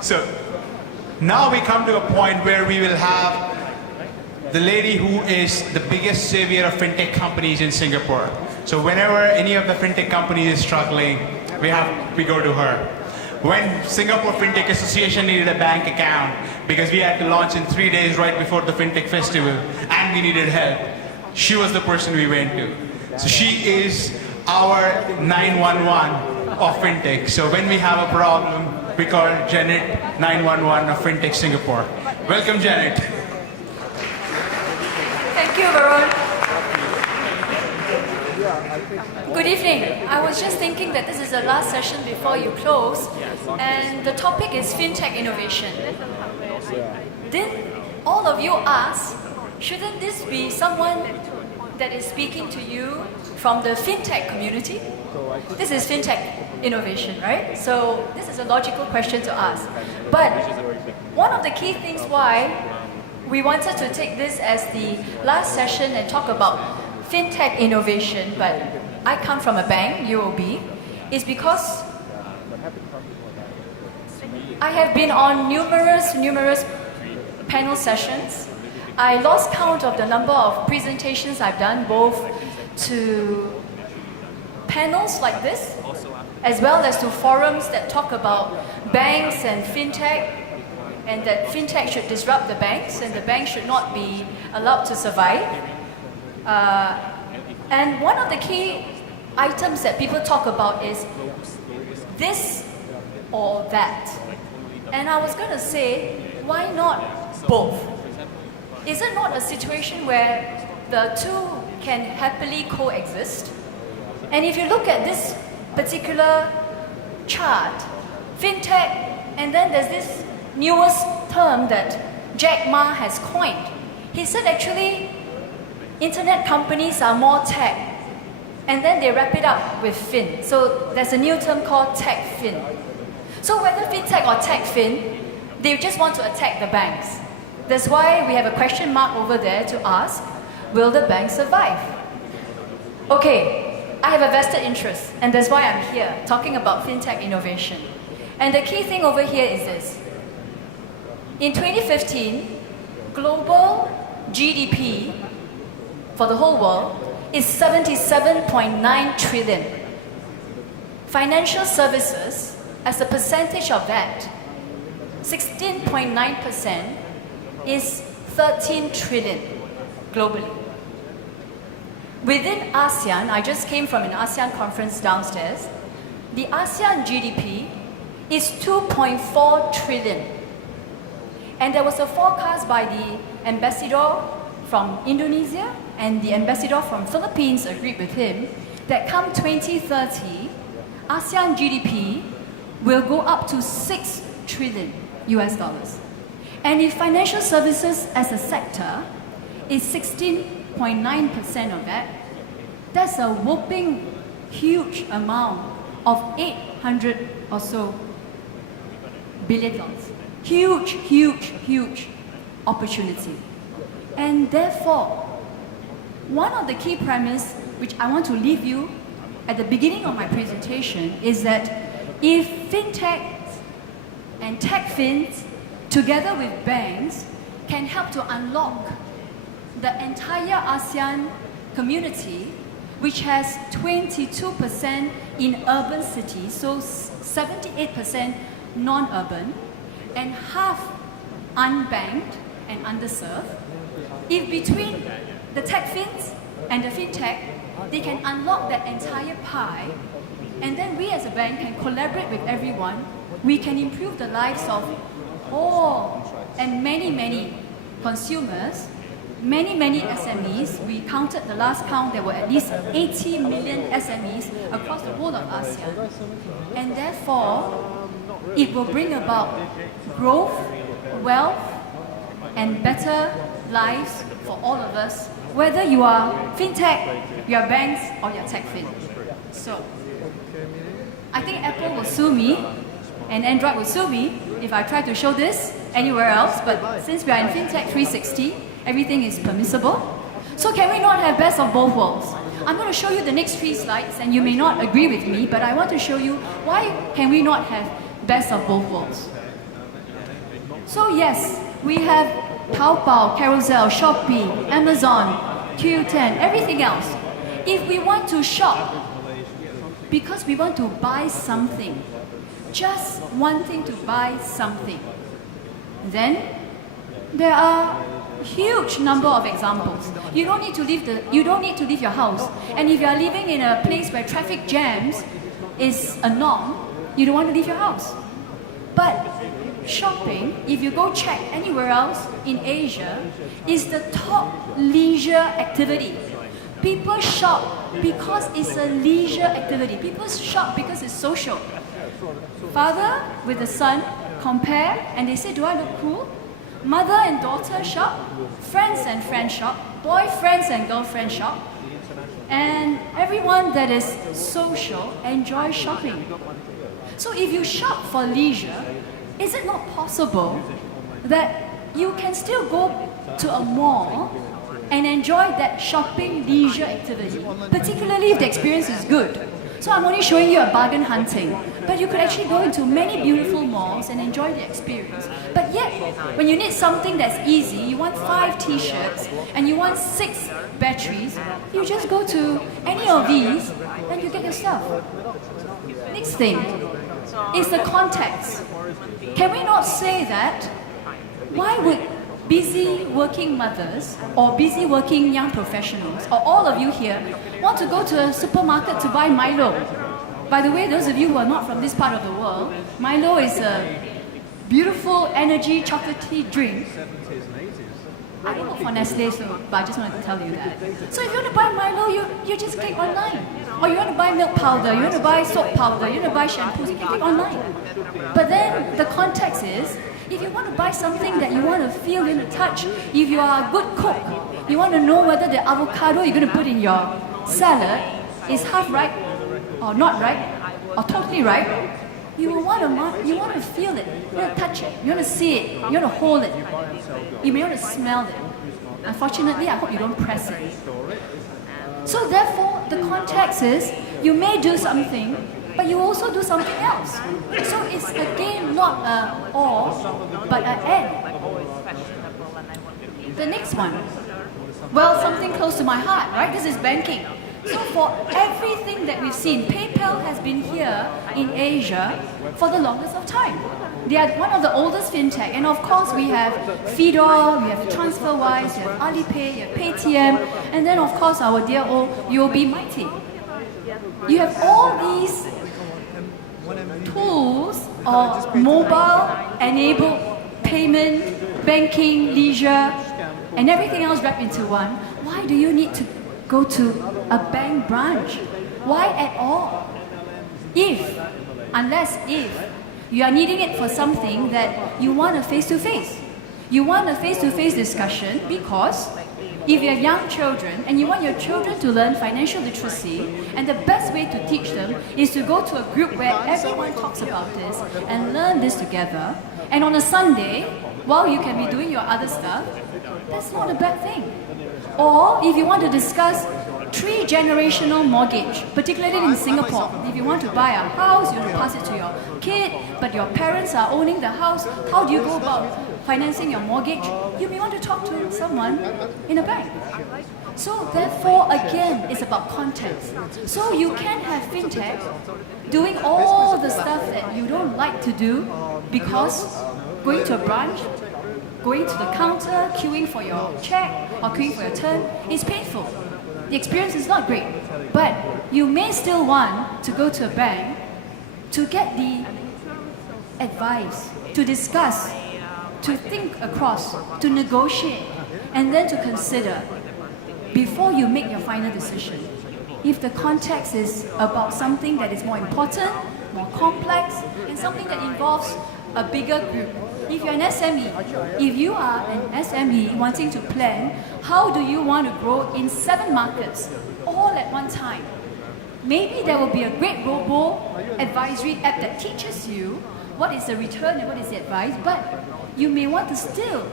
So now we come to a point where we will have the lady who is the biggest savior of fintech companies in Singapore. So whenever any of the fintech companies is struggling, we go to her. When Singapore Fintech Association needed a bank account because we had to launch in 3 days right before the Fintech Festival and we needed help, she was the person we went to. So she is our 911 of fintech. So when we have a problem, we call Janet 911 of Fintech Singapore. Welcome, Janet. Thank you, Varun. Good evening. I was just thinking that this is the last session before you close, and the topic is Fintech Innovation. Didn't all of you ask, shouldn't this be someone that is speaking to you from the fintech community? This is Fintech Innovation, right? So this is a logical question to ask. But one of the key things why we wanted to take this as the last session and talk about Fintech Innovation, but I come from a bank, UOB, is because I have been on numerous panel sessions. I lost count of the number of presentations I've done, both to panels like this, as well as to forums that talk about banks and fintech, and that fintech should disrupt the banks and the banks should not be allowed to survive. And one of the key items that people talk about is this or that. And I was going to say, why not both? Is it not a situation where the two can happily coexist? And if you look at this particular chart, fintech, and then there's this newest term that Jack Ma has coined. He said actually, internet companies are more tech, and then they wrap it up with fin. So there's a new term called tech fin. So whether fintech or tech fin, they just want to attack the banks. That's why we have a question mark over there to ask, will the banks survive? Okay, I have a vested interest, and that's why I'm here, talking about fintech innovation. And the key thing over here is this. In 2015, global GDP for the whole world is 77.9 trillion. Financial services, as a percentage of that, 16.9% is 13 trillion globally. Within ASEAN, I just came from an ASEAN conference downstairs, the ASEAN GDP is 2.4 trillion. And there was a forecast by the ambassador from Indonesia and the ambassador from Philippines agreed with him that come 2030, ASEAN GDP will go up to 6 trillion US dollars. And if financial services as a sector is 16.9% of that, that's a whopping huge amount of 800 or so billion dollars. Huge opportunity. And therefore, one of the key premises which I want to leave you at the beginning of my presentation is that if fintech and tech fins together with banks can help to unlock the entire ASEAN community, which has 22% in urban cities, so 78% non-urban, and half unbanked and underserved. If between the tech fins and the fintech, they can unlock that entire pie, and then we as a bank can collaborate with everyone, we can improve the lives of all and many consumers, many SMEs. We counted the last count, there were at least 80 million SMEs across the whole of ASEAN. And therefore, it will bring about growth, wealth, and better lives for all of us, whether you are fintech, you are banks, or you're tech fin. So, I think Apple will sue me, and Android will sue me if I try to show this anywhere else, but since we are in Fintech 360, everything is permissible. So can we not have best of both worlds? I'm going to show you the next 3 slides, and you may not agree with me, but I want to show you why can we not have best of both worlds. So yes, we have Taobao, Carousel, Shopee, Amazon, Q10, everything else. If we want to shop because we want to buy something, just wanting to buy something, then there are huge number of examples. You don't need to leave your house. And if you are living in a place where traffic jams is a norm, you don't want to leave your house. But shopping, if you go check anywhere else in Asia, is the top leisure activity. People shop because it's a leisure activity. People shop because it's social. Father with the son compare and they say, do I look cool? Mother and daughter shop, friends and friends shop, boyfriends and girlfriends shop, and everyone that is social enjoys shopping. So if you shop for leisure, is it not possible that you can still go to a mall and enjoy that shopping leisure activity, particularly if the experience is good? So I'm only showing you a bargain hunting, but you could actually go into many beautiful malls and enjoy the experience. But yet, when you need something that's easy, you want 5 t-shirts and you want 6 batteries, you just go to any of these and you get your stuff. Next thing is the context. Can we not say that? Why would busy working mothers or busy working young professionals, or all of you here, want to go to a supermarket to buy Milo? By the way, those of you who are not from this part of the world, Milo is a beautiful energy chocolatey drink. I don't work for Nestle, but I just wanted to tell you that. So if you want to buy Milo, you just click online. Or you want to buy milk powder, you want to buy soap powder, you want to buy shampoos, you can click online. But then the context is, if you want to buy something that you want to feel in the touch, if you are a good cook, you want to know whether the avocado you're going to put in your salad is half ripe or not ripe or totally ripe, you want to feel it, you want to touch it, you want to see it, you want to hold it, you may want to smell it. Unfortunately, I hope you don't press it. So therefore, the context is, you may do something, but you also do something else. So it's again not a or, but an and. The next one, well, something close to my heart, right? This is banking. So for everything that we've seen, PayPal has been here in Asia for the longest of time. They are one of the oldest fintech, and of course we have Fidor, we have TransferWise, we have Alipay, we have Paytm, and then of course our dear old UOB Mighty. You have all these tools of mobile-enabled payment, banking, leisure, and everything else wrapped into one. Why do you need to go to a bank branch? Why at all? Unless you are needing it for something that you want a face-to-face. You want a face-to-face discussion because if you have young children and you want your children to learn financial literacy, and the best way to teach them is to go to a group where everyone talks about this and learn this together, and on a Sunday, while you can be doing your other stuff, that's not a bad thing. Or if you want to discuss 3-generational mortgage, particularly in Singapore. If you want to buy a house, you want to pass it to your kid, but your parents are owning the house, how do you go about financing your mortgage? You may want to talk to someone in a bank. So therefore, again, it's about context. So you can have fintech doing all the stuff that you don't like to do because going to a branch, going to the counter, queuing for your check or queuing for your turn is painful. The experience is not great, but you may still want to go to a bank to get the advice, to discuss, to think across, to negotiate, and then to consider before you make your final decision. If the context is about something that is more important, more complex, and something that involves a bigger group. If you're an SME, if you are an SME wanting to plan, how do you want to grow in 7 markets all at one time? Maybe there will be a great robo-advisory app that teaches you what is the return and what is the advice, but you may want to still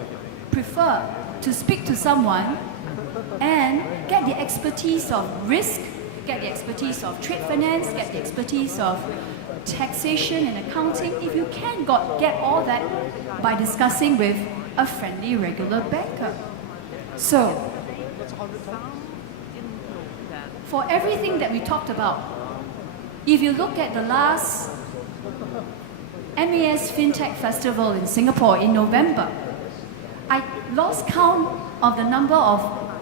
prefer to speak to someone and get the expertise of risk, get the expertise of trade finance, get the expertise of taxation and accounting, if you can get all that by discussing with a friendly regular banker. So, for everything that we talked about, if you look at the last MAS Fintech Festival in Singapore in November, I lost count of the number of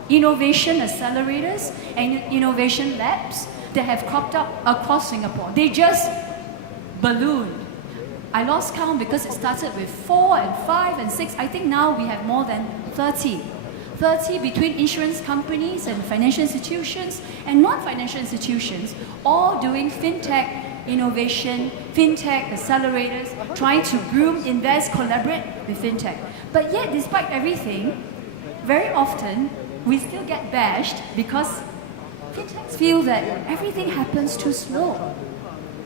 innovation accelerators and innovation labs that have cropped up across Singapore. They just ballooned. I lost count because it started with 4 and 5 and 6. I think now we have more than 30. 30 between insurance companies and financial institutions and non-financial institutions, all doing fintech innovation, fintech accelerators, trying to groom, invest, collaborate with fintech. But yet, despite everything, very often we still get bashed because fintechs feel that everything happens too slow.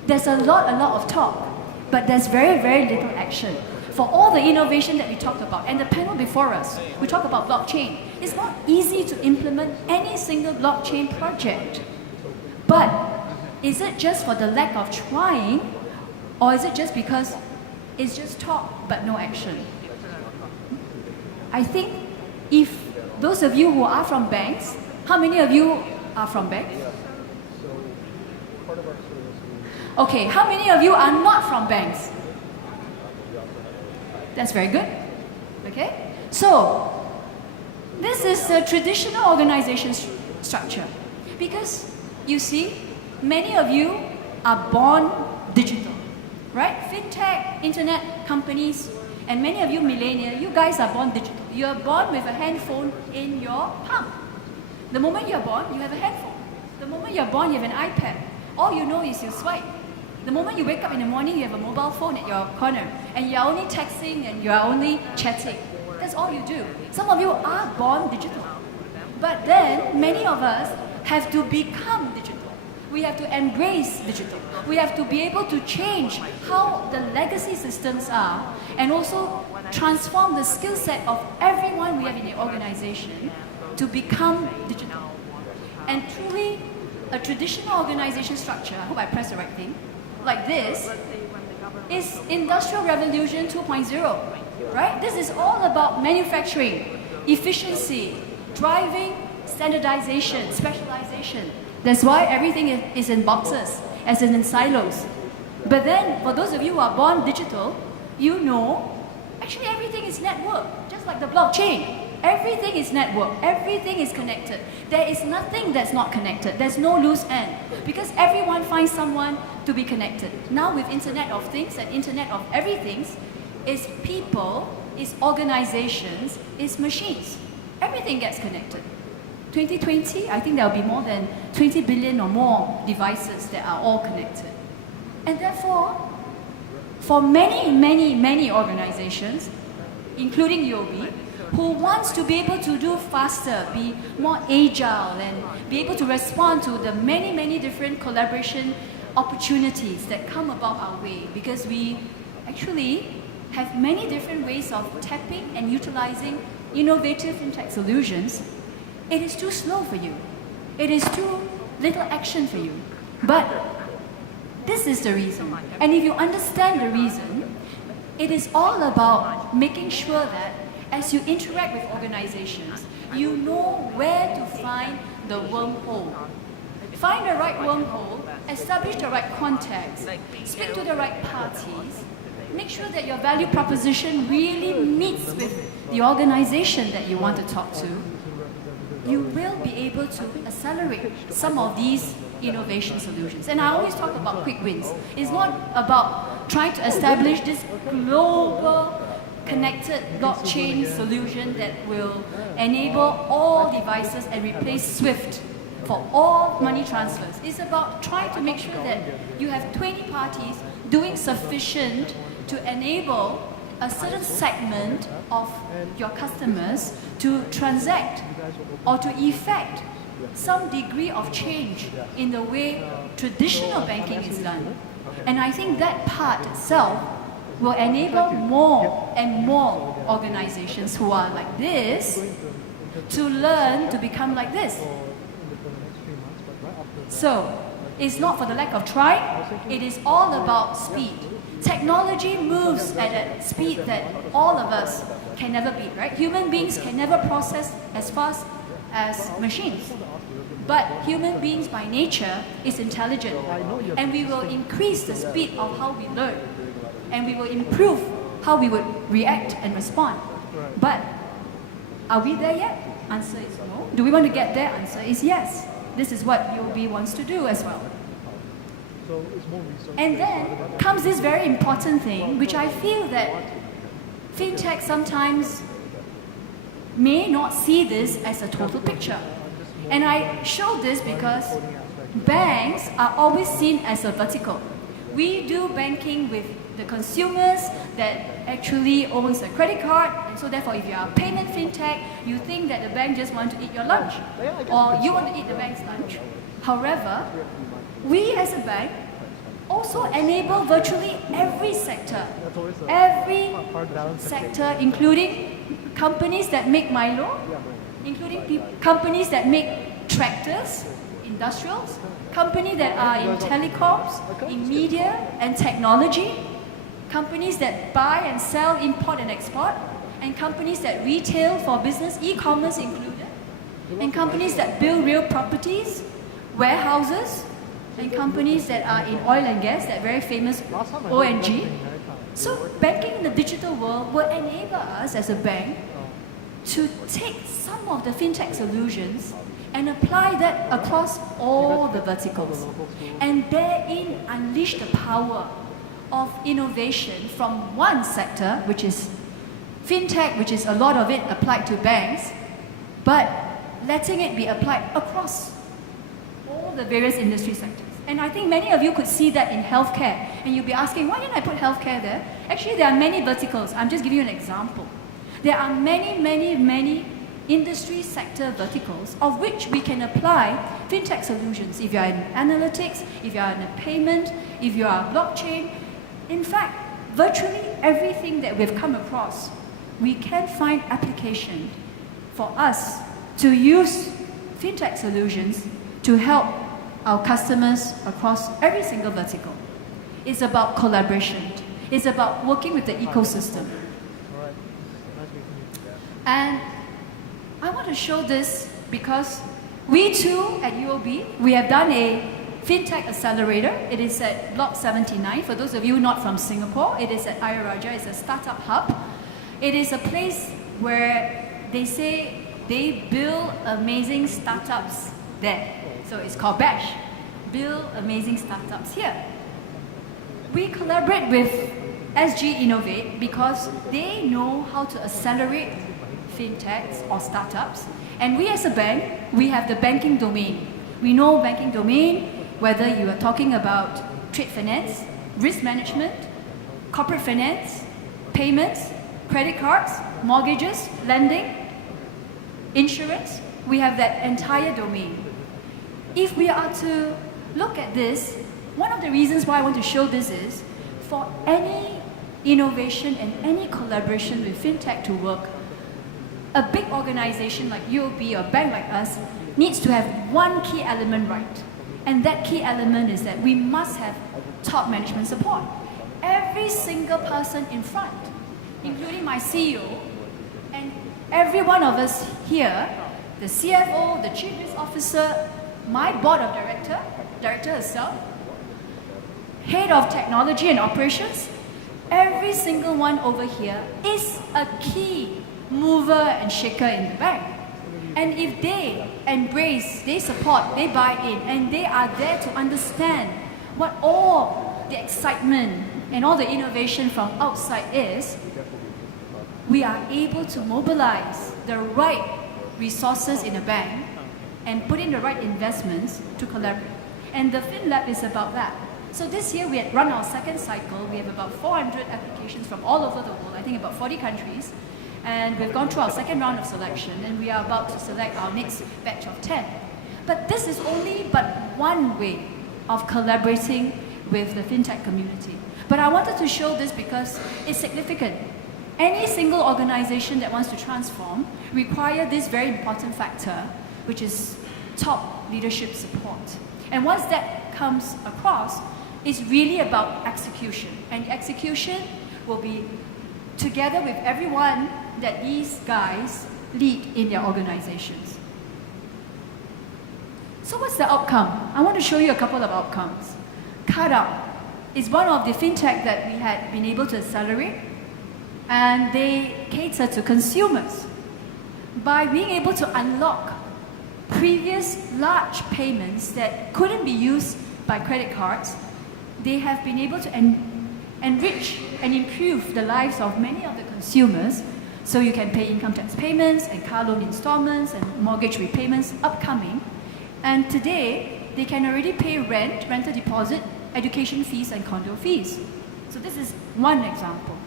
There's a lot of talk, but there's very little action. For all the innovation that we talked about, and the panel before us, we talked about blockchain. It's not easy to implement any single blockchain project. But is it just for the lack of trying, or is it just because it's just talk but no action? I think if those of you who are from banks, how many of you are from banks? Okay, how many of you are not from banks? That's very good. Okay? So, this is a traditional organization structure. Because, you see, many of you are born digital, right? Fintech, internet companies, and many of you millennials, you guys are born digital. You are born with a handphone in your palm. The moment you're born, you have a handphone. The moment you're born, you have an iPad. All you know is you swipe. The moment you wake up in the morning, you have a mobile phone at your corner, and you're only texting and you're only chatting. That's all you do. Some of you are born digital. But then, many of us have to become digital. We have to embrace digital. We have to be able to change how the legacy systems are and also transform the skill set of everyone we have in the organization to become digital. And truly, a traditional organization structure, I hope I pressed the right thing, like this, is Industrial Revolution 2.0, right? This is all about manufacturing, efficiency, driving standardization, specialization. That's why everything is in boxes, as in silos. But then, for those of you who are born digital, you know, actually everything is networked, just like the blockchain. Everything is networked, everything is connected. There is nothing that's not connected. There's no loose end, because everyone finds someone to be connected. Now with Internet of Things and Internet of Everything, it's people, it's organizations, it's machines. Everything gets connected. 2020, I think there will be more than 20 billion or more devices that are all connected. And therefore, for many organizations, including UOB, who wants to be able to do faster, be more agile, and be able to respond to the many different collaboration opportunities that come about our way, because we actually have many different ways of tapping and utilizing innovative fintech solutions. It is too slow for you. It is too little action for you. But this is the reason. And if you understand the reason, it is all about making sure that as you interact with organizations, you know where to find the wormhole. Find the right wormhole, establish the right contacts, speak to the right parties, make sure that your value proposition really meets with the organization that you want to talk to. You will be able to accelerate some of these innovation solutions. And I always talk about quick wins. It's not about trying to establish this global connected blockchain solution that will enable all devices and replace SWIFT for all money transfers. It's about trying to make sure that you have 20 parties doing sufficient to enable a certain segment of your customers to transact or to effect some degree of change in the way traditional banking is done. And I think that part itself will enable more and more organizations who are like this to learn to become like this. So, is not for the lack of trying. It is all about speed. Technology moves at a speed that all of us can never beat, right? Human beings can never process as fast as machines. But human beings by nature is intelligent, and we will increase the speed of how we learn, and we will improve how we would react and respond. But are we there yet? Answer is no. Do we want to get there? Answer is yes. This is what UOB wants to do as well. And then comes this very important thing, which I feel that fintech sometimes may not see this as a total picture. And I show this because banks are always seen as a vertical. We do banking with the consumers that actually owns a credit card, and so therefore if you are a payment fintech, you think that the bank just wants to eat your lunch, or you want to eat the bank's lunch. However, we as a bank also enable virtually every sector, including companies that make Milo, including companies that make tractors, industrials, companies that are in telecoms, in media and technology, companies that buy and sell, import and export, and companies that retail for business, e-commerce included, and companies that build real properties, warehouses, and companies that are in oil and gas, that very famous ONG. So banking in the digital world will enable us as a bank to take some of the fintech solutions and apply that across all the verticals, and therein unleash the power of innovation from one sector, which is fintech, which is a lot of it applied to banks, but letting it be applied across all the various industry sectors. And I think many of you could see that in healthcare, and you'll be asking, why didn't I put healthcare there? Actually, there are many verticals. I'm just giving you an example. There are many industry sector verticals of which we can apply fintech solutions. If you are in analytics, if you are in a payment, if you are blockchain, in fact, virtually everything that we've come across, we can find application for us to use fintech solutions to help our customers across every single vertical. It's about collaboration. It's about working with the ecosystem. And I want to show this because we too at UOB, we have done a fintech accelerator. It is at Block 79. For those of you not from Singapore, it is at Ayer Rajah. It's a startup hub. It is a place where they say they build amazing startups there. So it's called BASH, Build Amazing Startups here. We collaborate with SG Innovate because they know how to accelerate fintechs or startups. And we as a bank, we have the banking domain. We know banking domain, whether you are talking about trade finance, risk management, corporate finance, payments, credit cards, mortgages, lending, insurance. We have that entire domain. If we are to look at this, one of the reasons why I want to show this is for any innovation and any collaboration with fintech to work, a big organization like UOB or a bank like us needs to have one key element right. And that key element is that we must have top management support. Every single person in front, including my CEO, and every one of us here, the CFO, the Chief Risk Officer, my board of director herself, head of technology and operations, every single one over here is a key mover and shaker in the bank. And if they embrace, they support, they buy in, and they are there to understand what all the excitement and all the innovation from outside is, we are able to mobilize the right resources in a bank and put in the right investments to collaborate. And the FinLab is about that. So this year we had run our second cycle. We have about 400 applications from all over the world, I think about 40 countries. And we've gone through our second round of selection, and we are about to select our next batch of 10. But this is only but one way of collaborating with the fintech community. But I wanted to show this because it's significant. Any single organization that wants to transform require this very important factor, which is top leadership support. And once that that comes across is really about execution. And the execution will be together with everyone that these guys lead in their organizations. So what's the outcome? I want to show you a couple of outcomes. Kada is one of the fintech that we had been able to accelerate, and they cater to consumers. By being able to unlock previous large payments that couldn't be used by credit cards, they have been able to enrich and improve the lives of many of the consumers. So you can pay income tax payments and car loan installments and mortgage repayments upcoming. And today, they can already pay rent, rental deposit, education fees, and condo fees. So this is one example.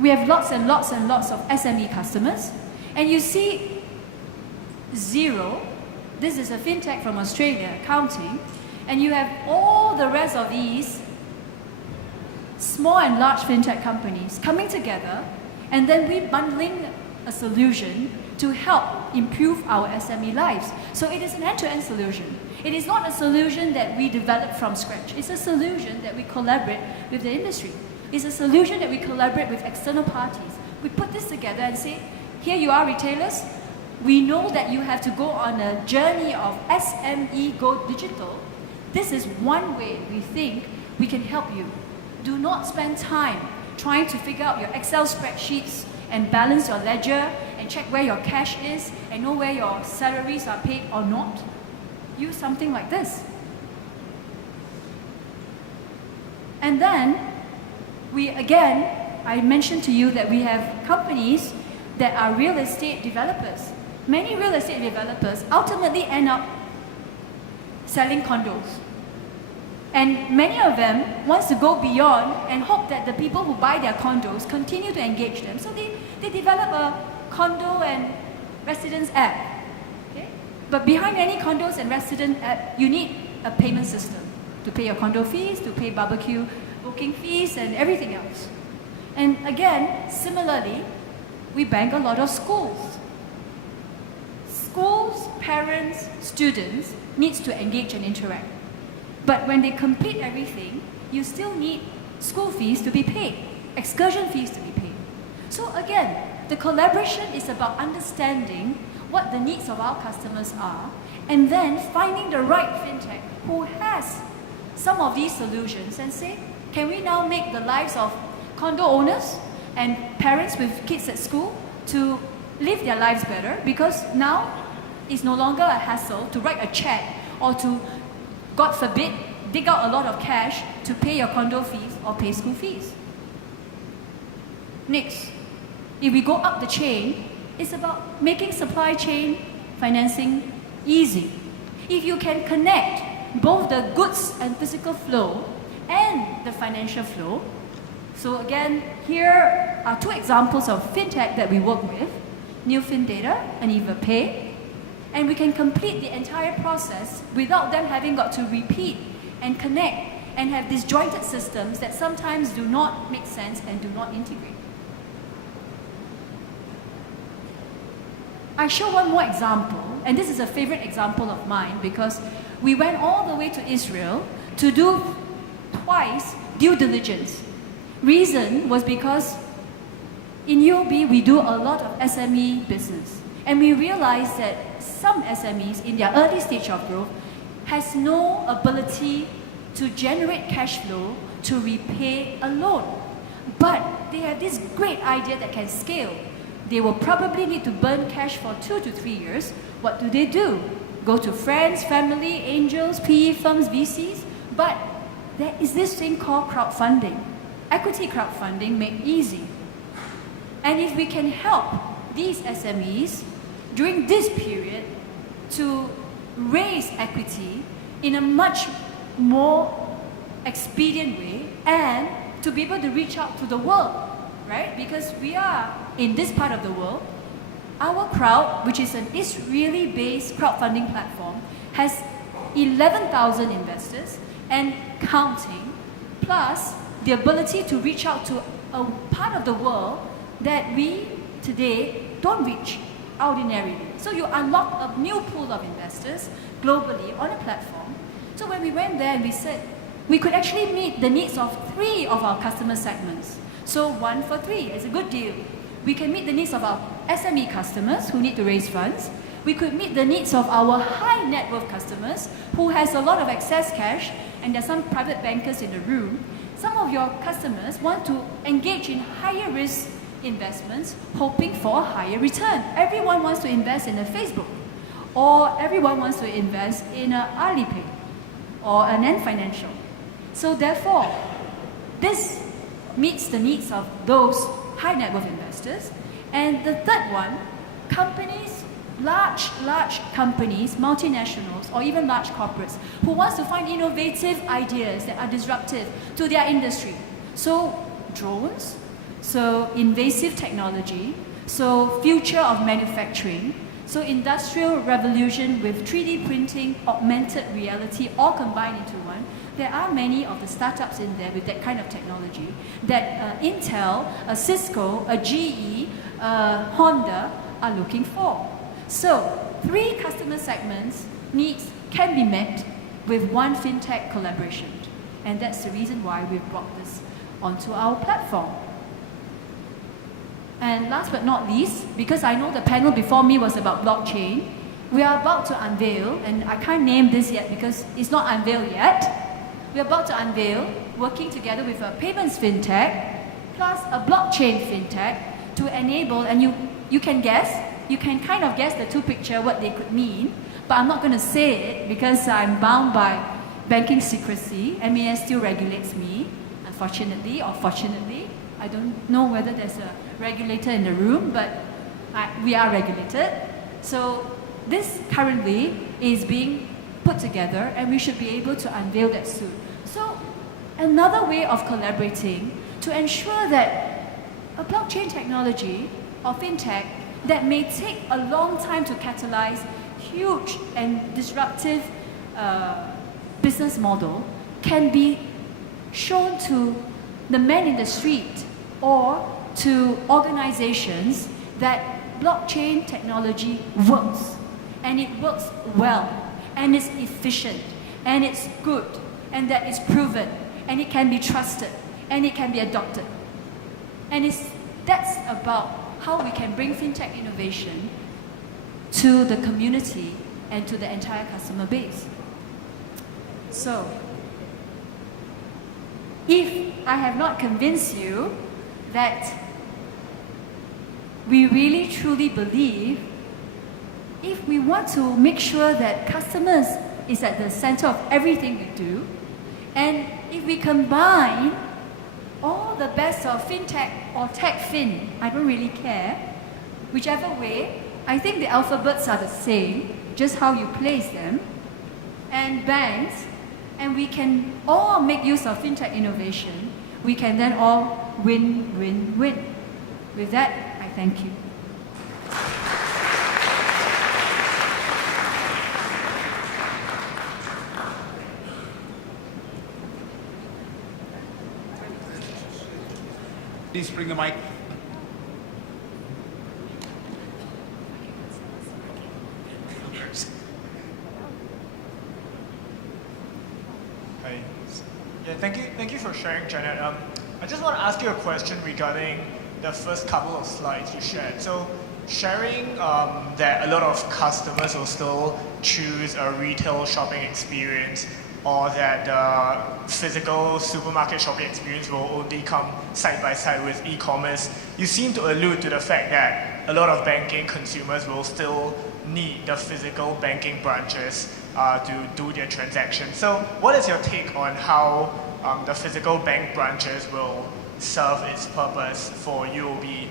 We have lots and lots and lots of SME customers. And you see Zero, this is a fintech from Australia, accounting, and you have all the rest of these small and large fintech companies coming together, and then we bundling a solution to help improve our SME lives. So it is an end-to-end solution. It is not a solution that we develop from scratch. It's a solution that we collaborate with the industry. It's a solution that we collaborate with external parties. We put this together and say, here you are, retailers. We know that you have to go on a journey of SME go digital. This is one way we think we can help you. Do not spend time trying to figure out your Excel spreadsheets and balance your ledger and check where your cash is and know where your salaries are paid or not. Use something like this. And then, I mentioned to you that we have companies that are real estate developers. Many real estate developers ultimately end up selling condos. And many of them wants to go beyond and hope that the people who buy their condos continue to engage them. So they develop a condo and residence app. Okay? But behind any condos and resident app, you need a payment system to pay your condo fees, to pay barbecue booking fees, and everything else. And again, similarly, we bank a lot of schools. Schools, parents, students needs to engage and interact. But when they complete everything, you still need school fees to be paid, excursion fees to be paid. So again, the collaboration is about understanding what the needs of our customers are, and then finding the right fintech who has some of these solutions and say, can we now make the lives of condo owners and parents with kids at school to live their lives better? Because now it's no longer a hassle to write a check or to, God forbid, dig out a lot of cash to pay your condo fees or pay school fees. Next, if we go up the chain, it's about making supply chain financing easy. If you can connect both the goods and physical flow and the financial flow. So again, here are two examples of fintech that we work with, Newfin Data and EvaPay. And we can complete the entire process without them having got to repeat and connect and have disjointed systems that sometimes do not make sense and do not integrate. I show one more example, and this is a favorite example of mine because we went all the way to Israel to do twice due diligence. Reason was because in UOB we do a lot of SME business, and we realized that some SMEs in their early stage of growth has no ability to generate cash flow to repay a loan. But they have this great idea that can scale. They will probably need to burn cash for 2 to 3 years. What do? Go to friends, family, angels, PE firms, VCs. But there is this thing called crowdfunding. Equity crowdfunding made easy. And if we can help these SMEs during this period to raise equity in a much more expedient way and to be able to reach out to the world, right? Because we are in this part of the world. Our crowd, which is an Israeli-based crowdfunding platform, has 11,000 investors and counting, plus the ability to reach out to a part of the world that we today don't reach. ordinarily. So you unlock a new pool of investors globally on a platform. So when we went there and we said, we could actually meet the needs of 3 of our customer segments. So 1 for 3 is a good deal. We can meet the needs of our SME customers who need to raise funds. We could meet the needs of our high net worth customers who has a lot of excess cash, and there's some private bankers in the room. Some of your customers want to engage in higher risk investments, hoping for a higher return. Everyone wants to invest in a Facebook, or everyone wants to invest in a Alipay, or an Ant Financial. So therefore, this meets the needs of those high net worth investors. And the third one, companies, large companies, multinationals, or even large corporates who wants to find innovative ideas that are disruptive to their industry. So drones, so invasive technology, so future of manufacturing, so industrial revolution with 3D printing, augmented reality, all combined into one. There are many of the startups in there with that kind of technology that Intel, a Cisco, a GE, Honda are looking for. So 3 customer segments needs can be met with one fintech collaboration. And that's the reason why we've brought this onto our platform. And last but not least, because I know the panel before me was about blockchain, we are about to unveil, and I can't name this yet because it's not unveiled yet. We're about to unveil, working together with a payments fintech plus a blockchain fintech to enable, and you can kind of guess the 2 pictures what they could mean, but I'm not going to say it because I'm bound by banking secrecy. MAS still regulates me, unfortunately or fortunately. I don't know whether there's a regulator in the room, but we are regulated. So this currently is being put together, and we should be able to unveil that soon. So another way of collaborating to ensure that a blockchain technology or fintech that may take a long time to catalyze huge and disruptive business model can be shown to the man in the street or to organizations that blockchain technology works, and it works well, and it's efficient, and it's good, and that it's proven, and it can be trusted, and it can be adopted. And that's about how we can bring fintech innovation to the community and to the entire customer base. So, if I have not convinced you that we really truly believe, if we want to make sure that customers is at the center of everything we do, and if we combine all the best of fintech or tech-fin, I don't really care, whichever way, I think the alphabets are the same, just how you place them, and banks, and we can all make use of fintech innovation, we can then all win, win, win. With that, I thank you. Please bring the mic. Hi. Yeah, thank you for sharing, Janet. I just want to ask you a question regarding the first couple of slides you shared. So, sharing that a lot of customers will still choose a retail shopping experience, or that the physical supermarket shopping experience will only come side by side with e-commerce. You seem to allude to the fact that a lot of banking consumers will still need the physical banking branches to do their transactions. So what is your take on how the physical bank branches will serve its purpose for UOB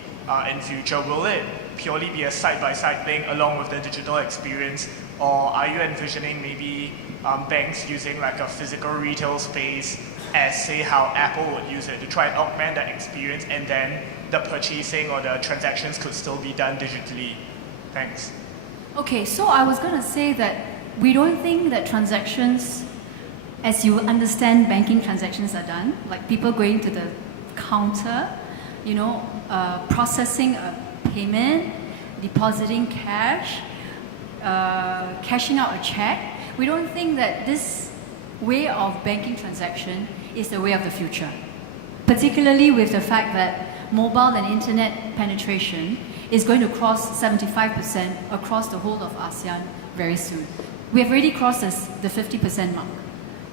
in future? Will it purely be a side-by-side thing along with the digital experience, or are you envisioning maybe banks using like a physical retail space as, say, how Apple would use it to try and augment that experience, and then the purchasing or the transactions could still be done digitally? Thanks. Okay, so I was going to say that we don't think that transactions, as you understand banking transactions are done, like people going to the counter, processing a payment, depositing cash, cashing out a check. We don't think that this way of banking transaction is the way of the future. Particularly with the fact that mobile and internet penetration is going to cross 75% across the whole of ASEAN very soon. We have already crossed the 50% mark,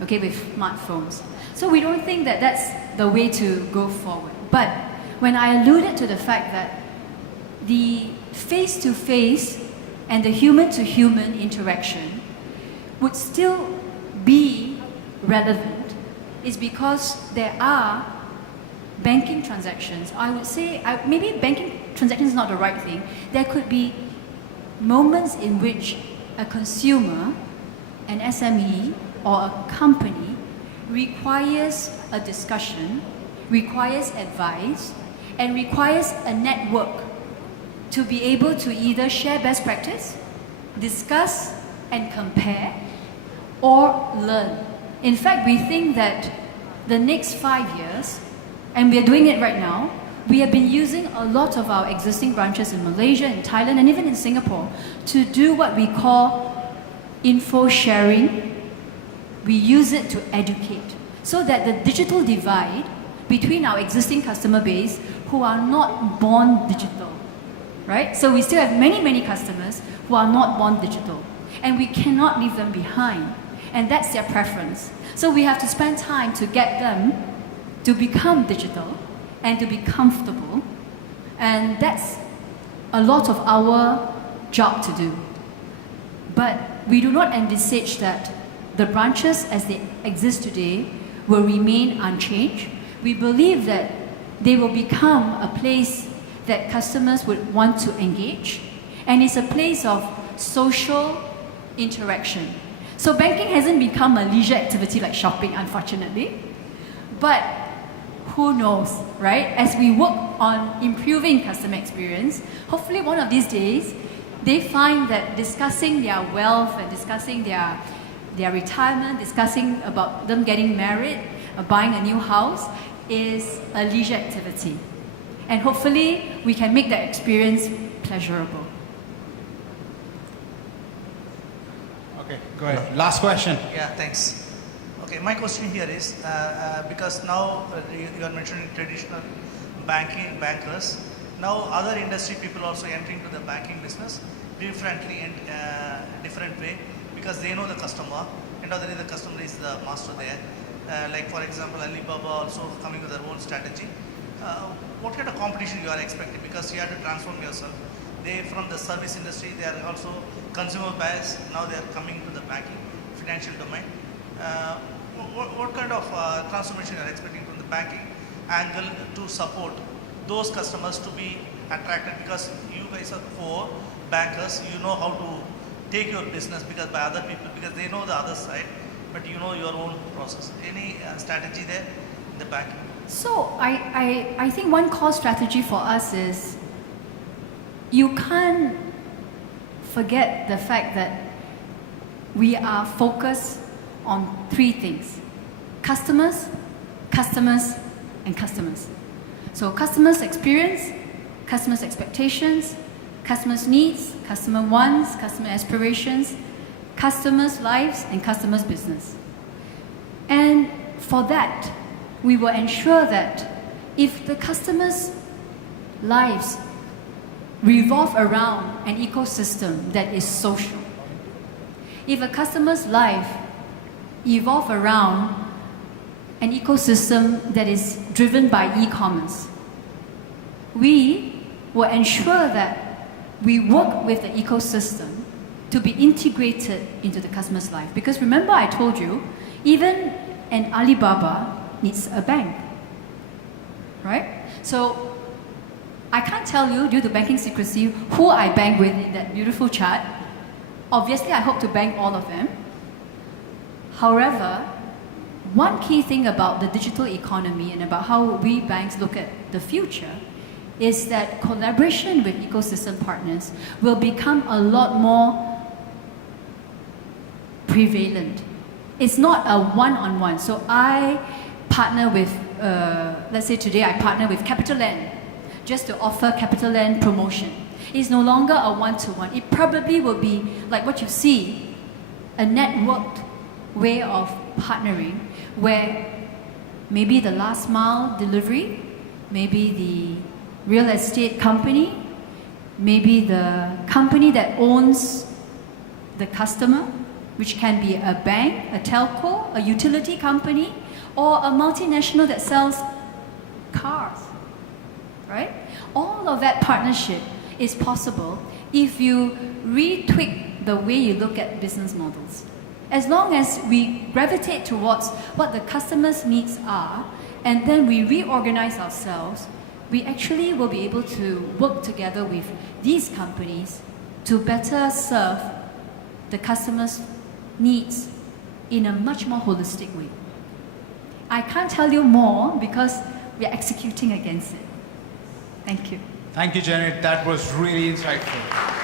okay, with smartphones. So we don't think that that's the way to go forward. But when I alluded to the fact that the face-to-face and the human-to-human interaction would still be relevant, is because there are banking transactions. I would say, maybe banking transactions is not the right thing. There could be moments in which a consumer, an SME, or a company requires a discussion, requires advice, and requires a network to be able to either share best practice, discuss and compare, or learn. In fact, we think that the next 5 years, and we are doing it right now, we have been using a lot of our existing branches in Malaysia, in Thailand, and even in Singapore to do what we call info sharing. We use it to educate, so that the digital divide between our existing customer base who are not born digital, right? So we still have many, many customers who are not born digital, and we cannot leave them behind, and that's their preference. So we have to spend time to get them to become digital and to be comfortable, and that's a lot of our job to do. But we do not envisage that the branches as they exist today will remain unchanged. We believe that they will become a place that customers would want to engage, and it's a place of social interaction. So banking hasn't become a leisure activity like shopping, unfortunately, but who knows, right? As we work on improving customer experience, hopefully one of these days, they find that discussing their wealth and discussing their retirement, discussing about them getting married, buying a new house, is a leisure activity. And hopefully, we can make that experience pleasurable. Okay, go ahead. Last question. Yeah, thanks. Okay, my question here is, because now you are mentioning traditional bankers, now other industry people also entering to the banking business differently and different way, because they know the customer, and now the customer is the master there. Like for example, Alibaba also coming with their own strategy. What kind of competition you are expecting? Because you have to transform yourself. They from the service industry, they are also consumer buyers. Now they are coming to the banking, financial domain. What kind of transformation you are expecting from the banking angle to support those customers to be attracted? Because you guys are core bankers, you know how to take your business because by other people, because they know the other side, but you know your own process. Any strategy there in the banking? So I think one core strategy for us is you can't forget the fact that we are focused on three things: customers, customers, and customers. So customers' experience, customers' expectations, customers' needs, customer wants, customer aspirations, customers' lives, and customers' business. And for that, we will ensure that if the customers' lives revolve around an ecosystem that is social, if a customer's life evolve around an ecosystem that is driven by e-commerce, we will ensure that we work with the ecosystem to be integrated into the customer's life. Because remember I told you, even an Alibaba needs a bank, right? So I can't tell you, due to banking secrecy, who I bank with in that beautiful chart. Obviously, I hope to bank all of them. However, one key thing about the digital economy and about how we banks look at the future is that collaboration with ecosystem partners will become a lot more prevalent. It's not a one-on-one. So I partner with, let's say today I partner with CapitaLand just to offer capital land promotion. It's no longer a one-to-one. It probably will be like what you see, a networked way of partnering where maybe the last mile delivery, maybe the real estate company, maybe the company that owns the customer, which can be a bank, a telco, a utility company, or a multinational that sells cars, right? All of that partnership is possible if you retweak the way you look at business models. As long as we gravitate towards what the customer's needs are, and then we reorganize ourselves, we actually will be able to work together with these companies to better serve the customer's needs in a much more holistic way. I can't tell you more because we are executing against it. Thank you. Thank you, Janet. That was really insightful.